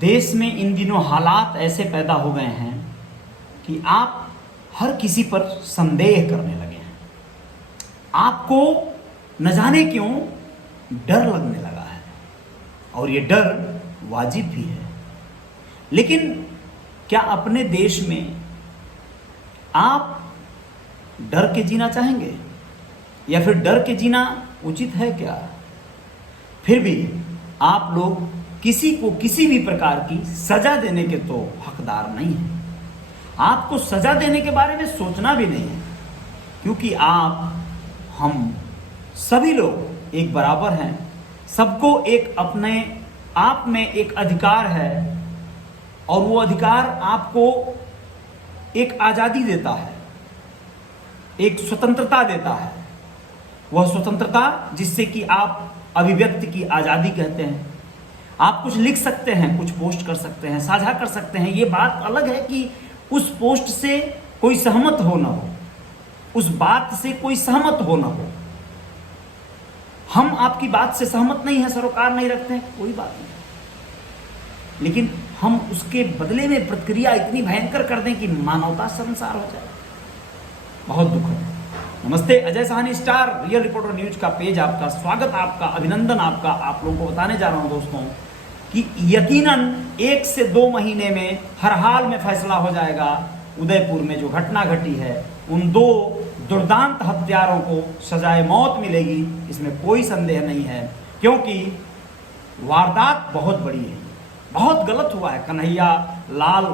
देश में इन दिनों हालात ऐसे पैदा हो गए हैं कि आप हर किसी पर संदेह करने लगे हैं। आपको न जाने क्यों डर लगने लगा है, और ये डर वाजिब भी है। लेकिन क्या अपने देश में आप डर के जीना चाहेंगे, या फिर डर के जीना उचित है क्या? फिर भी आप लोग किसी को किसी भी प्रकार की सजा देने के तो हकदार नहीं हैं। आपको सजा देने के बारे में सोचना भी नहीं है, क्योंकि हम सभी लोग एक बराबर हैं। सबको एक अपने आप में एक अधिकार है, और वो अधिकार आपको एक आज़ादी देता है, एक स्वतंत्रता देता है। वह स्वतंत्रता जिससे कि आप अभिव्यक्ति की आज़ादी कहते हैं। आप कुछ लिख सकते हैं, कुछ पोस्ट कर सकते हैं, साझा कर सकते हैं। ये बात अलग है कि उस पोस्ट से कोई सहमत हो ना हो, उस बात से कोई सहमत हो ना हो। हम आपकी बात से सहमत नहीं है, सरोकार नहीं रखते हैं, कोई बात नहीं, लेकिन हम उसके बदले में प्रतिक्रिया इतनी भयंकर कर दें कि मानवता शर्मसार हो जाए। बहुत दुख है। नमस्ते, Ajay Sahni star real reporter news का पेज आपका स्वागत, आपका अभिनंदन आपका। आप लोगों को बताने जा रहा हूं दोस्तों कि यकीनन 1 से 2 महीने में हर हाल में फैसला हो जाएगा। उदयपुर में जो घटना घटी है, उन 2 दुर्दांत हत्यारों को सजाए मौत मिलेगी, इसमें कोई संदेह नहीं है, क्योंकि वारदात बहुत बड़ी है, बहुत गलत हुआ है। कन्हैया लाल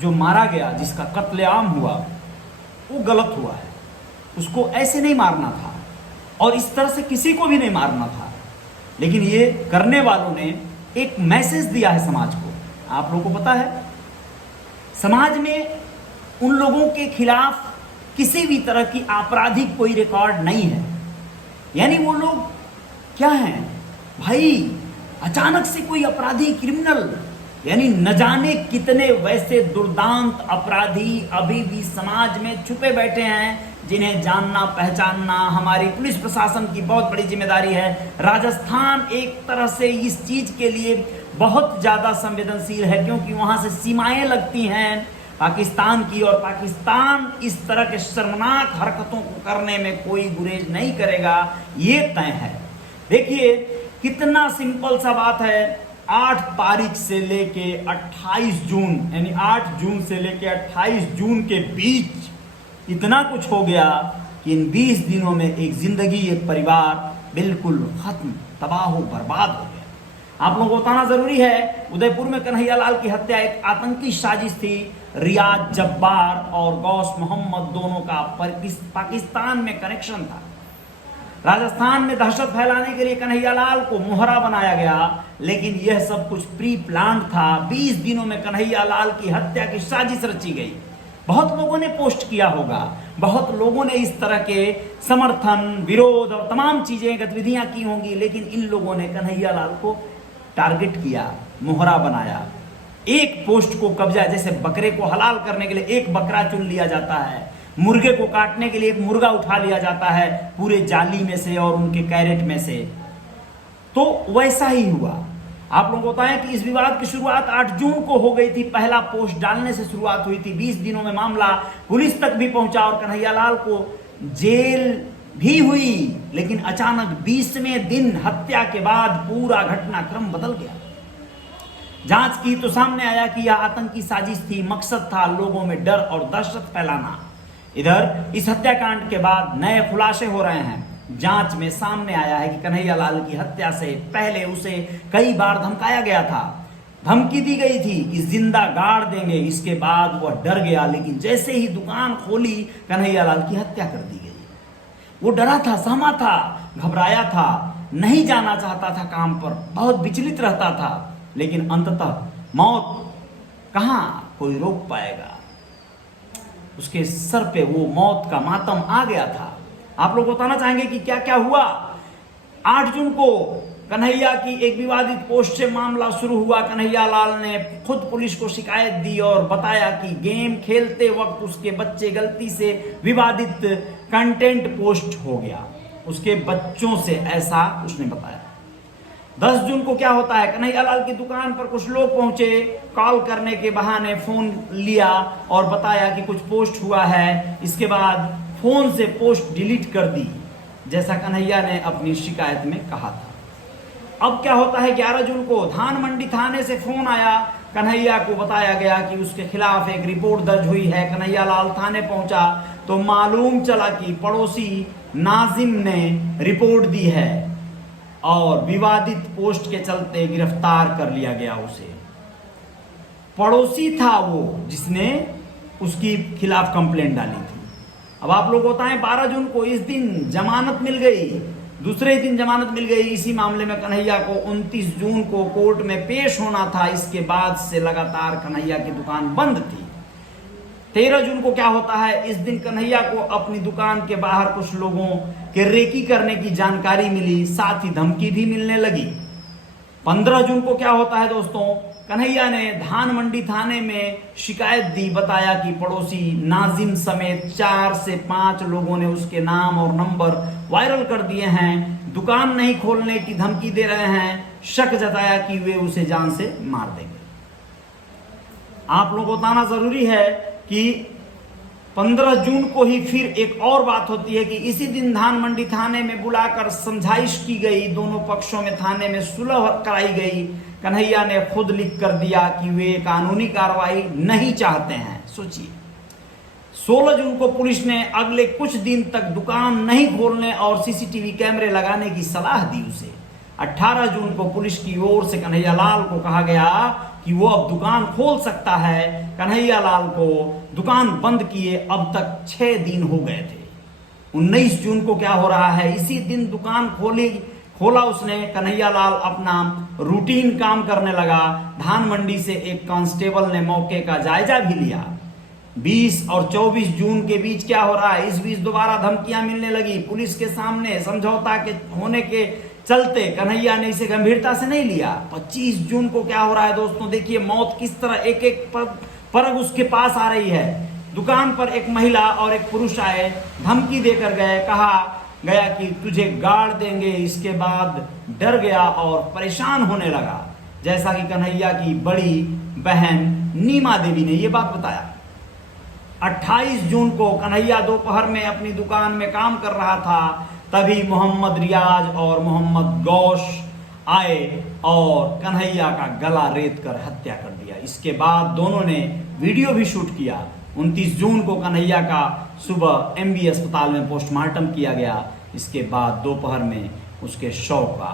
जो मारा गया, जिसका कत्लेआम हुआ, वो गलत हुआ है। उसको ऐसे नहीं मारना था, और इस तरह से किसी को भी नहीं मारना था। लेकिन ये करने वालों ने एक मैसेज दिया है समाज को। आप लोगों को पता है, समाज में उन लोगों के खिलाफ किसी भी तरह की आपराधिक कोई रिकॉर्ड नहीं है। यानी वो लोग क्या हैं भाई, अचानक से कोई अपराधी, क्रिमिनल, यानी न जाने कितने वैसे दुर्दांत अपराधी अभी भी समाज में छुपे बैठे हैं, जिन्हें जानना पहचानना हमारी पुलिस प्रशासन की बहुत बड़ी जिम्मेदारी है। राजस्थान एक तरह से इस चीज के लिए बहुत ज्यादा संवेदनशील है, क्योंकि वहां से सीमाएं लगती हैं पाकिस्तान की, और पाकिस्तान इस तरह के शर्मनाक हरकतों को करने में कोई गुरेज नहीं करेगा, ये तय है। देखिए कितना सिंपल सा बात है। 8 तारीख से लेके 28 जून, यानी 8 जून से लेके 28 जून के बीच इतना कुछ हो गया कि इन 20 दिनों में एक जिंदगी, एक परिवार बिल्कुल खत्म, तबाह बर्बाद हो गया। आप लोगों को बताना जरूरी है, उदयपुर में कन्हैया लाल की हत्या एक आतंकी साजिश थी। रियाज जब्बार और गौस मोहम्मद दोनों का पाकिस्तान में कनेक्शन था। राजस्थान में दहशत फैलाने के लिए कन्हैया लाल को मोहरा बनाया गया, लेकिन यह सब कुछ प्री प्लान था। 20 दिनों में कन्हैया लाल की हत्या की साजिश रची गई। बहुत लोगों ने पोस्ट किया होगा, बहुत लोगों ने इस तरह के समर्थन, विरोध और तमाम चीजें, गतिविधियां की होंगी, लेकिन इन लोगों ने कन्हैया लाल को टारगेट किया, मोहरा बनाया। एक पोस्ट को कब्जा, जैसे बकरे को हलाल करने के लिए एक बकरा चुन लिया जाता है, मुर्गे को काटने के लिए एक मुर्गा उठा लिया जाता है पूरे जाली में से और उनके कैरेट में से, तो वैसा ही हुआ। आप लोगों को बताएं कि इस विवाद की शुरुआत 8 जून को हो गई थी। पहला पोस्ट डालने से शुरुआत हुई थी। 20 दिनों में मामला पुलिस तक भी पहुंचा और कन्हैया लाल को जेल भी हुई, लेकिन अचानक 20वें दिन हत्या के बाद पूरा घटनाक्रम बदल गया। जांच की तो सामने आया कि यह आतंकी साजिश थी, मकसद था लोगों में डर और दहशत फैलाना। इधर इस हत्याकांड के बाद नए खुलासे हो रहे हैं। जांच में सामने आया है कि कन्हैया लाल की हत्या से पहले उसे कई बार धमकाया गया था, धमकी दी गई थी कि जिंदा गाड़ देंगे। इसके बाद वह डर गया, लेकिन जैसे ही दुकान खोली कन्हैया लाल की हत्या कर दी गई। वो डरा था, सहमा था, घबराया था, नहीं जाना चाहता था काम पर, बहुत विचलित रहता था, लेकिन अंततः मौत कहां कोई रोक पाएगा। उसके सर पे वो मौत का मातम आ गया था। आप लोग बताना चाहेंगे कि क्या क्या हुआ। 8 जून को कन्हैया की एक विवादित पोस्ट से मामला शुरू हुआ। कन्हैया लाल ने खुद पुलिस को शिकायत दी और बताया कि गेम खेलते वक्त उसके बच्चे गलती से विवादित कंटेंट पोस्ट हो गया, उसके बच्चों से, ऐसा उसने बताया। 10 जून को क्या होता है, कन्हैयालाल की दुकान पर कुछ लोग पहुंचे, कॉल करने के बहाने फोन लिया और बताया कि कुछ पोस्ट हुआ है। इसके बाद फोन से पोस्ट डिलीट कर दी, जैसा कन्हैया ने अपनी शिकायत में कहा था। अब क्या होता है, 11 जून को धान मंडी थाने से फोन आया, कन्हैया को बताया गया कि उसके खिलाफ एक रिपोर्ट दर्ज हुई है। कन्हैयालाल थाने पहुंचा तो मालूम चला कि पड़ोसी नाजिम ने रिपोर्ट दी है और विवादित पोस्ट के चलते गिरफ्तार कर लिया गया उसे। पड़ोसी था वो जिसने उसकी खिलाफ कंप्लेंट डाली थी। अब आप लोग बताएं, 12 जून को इस दिन जमानत मिल गई, दूसरे दिन जमानत मिल गई। इसी मामले में कन्हैया को 29 जून को कोर्ट में पेश होना था। इसके बाद से लगातार कन्हैया की दुकान बंद थी। 13 जून को क्या होता है, इस दिन कन्हैया को अपनी दुकान के बाहर कुछ लोगों के रेकी करने की जानकारी मिली, साथ ही धमकी भी मिलने लगी। 15 जून को क्या होता है दोस्तों, कन्हैया ने धान मंडी थाने में शिकायत दी, बताया कि पड़ोसी नाजिम समेत 4 से 5 लोगों ने उसके नाम और नंबर वायरल कर दिए हैं, दुकान नहीं खोलने की धमकी दे रहे हैं, शक जताया कि वे उसे जान से मार देंगे। आप लोगों को बताना जरूरी है कि 15 जून को ही फिर एक और बात होती है कि इसी दिन धान मंडी थाने में बुलाकर समझाइश की गई, दोनों पक्षों में थाने में सुलह कराई गई। कन्हैया ने खुद लिख कर दिया कि वे कानूनी कार्रवाई नहीं चाहते हैं। सोचिए, 16 जून को पुलिस ने अगले कुछ दिन तक दुकान नहीं खोलने और सीसीटीवी कैमरे लगाने की सलाह दी उसे। 18 जून को पुलिस की ओर से कन्हैयालाल को कहा गया कि वो अब दुकान खोल सकता है। कन्हैयालाल को दुकान बंद किए अब तक 6 दिन हो गए थे। 19 जून को क्या हो रहा है, इसी दिन दुकान खोला उसने। कन्हैयालाल अपना रूटीन काम करने लगा। धान मंडी से एक कांस्टेबल ने मौके का जायजा भी लिया। 20 और 24 जून के बीच क्या हो रहा है, इस बीच दोबारा धमकियां मिलने लगी। पुलिस के सामने समझौता के होने के चलते कन्हैया ने इसे गंभीरता से नहीं लिया। 25 जून को क्या हो रहा है दोस्तों, देखिए मौत किस तरह एक एक परग उसके पास आ रही है। दुकान पर एक महिला और एक पुरुष आए, धमकी देकर गए, कहा गया कि तुझे गाड़ देंगे। इसके बाद डर गया और परेशान होने लगा, जैसा कि कन्हैया की बड़ी बहन नीमा देवी ने यह बात बताया। 28 जून को कन्हैया दोपहर में अपनी दुकान में काम कर रहा था, तभी मोहम्मद रियाज और मोहम्मद गौश आए और कन्हैया का गला रेत कर हत्या कर दिया। इसके बाद दोनों ने वीडियो भी शूट किया। 29 जून को कन्हैया का सुबह एमबी अस्पताल में पोस्टमार्टम किया गया। इसके बाद दोपहर में उसके शव का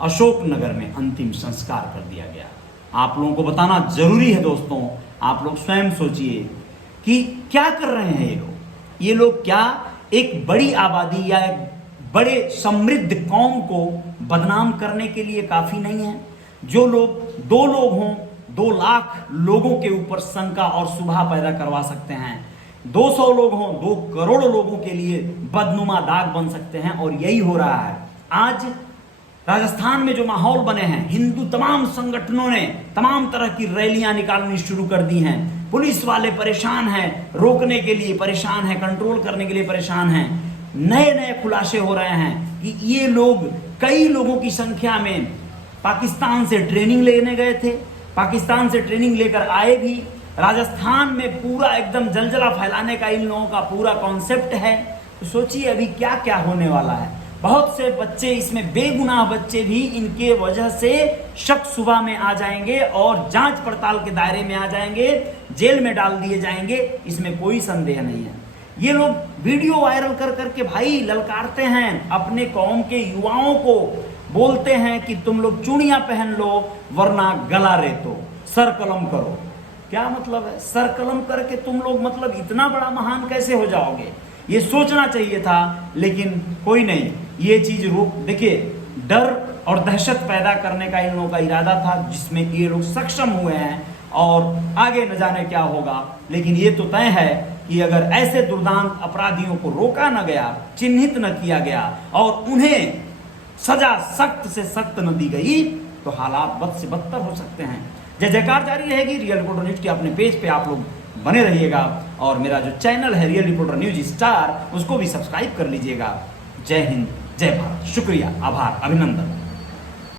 अशोकनगर में अंतिम संस्कार कर दिया गया। आप लोगों को बताना जरूरी है दोस्तों, आप लोग स्वयं सोचिए कि क्या कर रहे हैं ये लोग। ये लोग क्या एक बड़ी आबादी या एक बड़े समृद्ध कौम को बदनाम करने के लिए काफी नहीं है। जो लोग 2 लोग हों, 2 लाख लोगों के ऊपर शंका और शुभा पैदा करवा सकते हैं, 200 लोग हों, 2 करोड़ लोगों के लिए बदनुमा दाग बन सकते हैं। और यही हो रहा है आज राजस्थान में जो माहौल बने हैं। हिंदू तमाम संगठनों ने तमाम तरह की रैलियां निकालनी शुरू कर दी हैं। पुलिस वाले परेशान हैं, रोकने के लिए परेशान हैं, कंट्रोल करने के लिए परेशान हैं। नए नए खुलासे हो रहे हैं कि ये लोग कई लोगों की संख्या में पाकिस्तान से ट्रेनिंग लेने गए थे, पाकिस्तान से ट्रेनिंग लेकर आए भी। राजस्थान में पूरा एकदम जलजला फैलाने का इन लोगों का पूरा कॉन्सेप्ट है। तो सोचिए अभी क्या क्या होने वाला है। बहुत से बच्चे इसमें बेगुनाह बच्चे भी इनके वजह से शक शुबा में आ जाएंगे और जांच पड़ताल के दायरे में आ जाएंगे, जेल में डाल दिए जाएंगे, इसमें कोई संदेह नहीं है। ये लोग वीडियो वायरल कर करके भाई ललकारते हैं, अपने कौम के युवाओं को बोलते हैं कि तुम लोग चूड़ियां पहन लो वरना गला रेतो, सर कलम करो। क्या मतलब है सर कलम करके तुम लोग मतलब इतना बड़ा महान कैसे हो जाओगे? ये सोचना चाहिए था, लेकिन कोई नहीं, ये चीज रोक। देखिए डर और दहशत पैदा करने का इन लोगों का इरादा था, जिसमें ये लोग सक्षम हुए हैं और आगे न जाने क्या होगा। लेकिन ये तो तय है कि अगर ऐसे दुर्दांत अपराधियों को रोका न गया, चिन्हित न किया गया और उन्हें सजा सख्त से सख्त न दी गई तो हालात बद से बदतर हो सकते हैं। जय जयकार जारी रहेगी। रियल रिपोर्टर न्यूज के अपने पेज पे आप लोग बने रहिएगा और मेरा जो चैनल है रियल रिपोर्टर न्यूज स्टार, उसको भी सब्सक्राइब कर लीजिएगा। जय हिंद, जय भारत। शुक्रिया, आभार, अभिनंदन।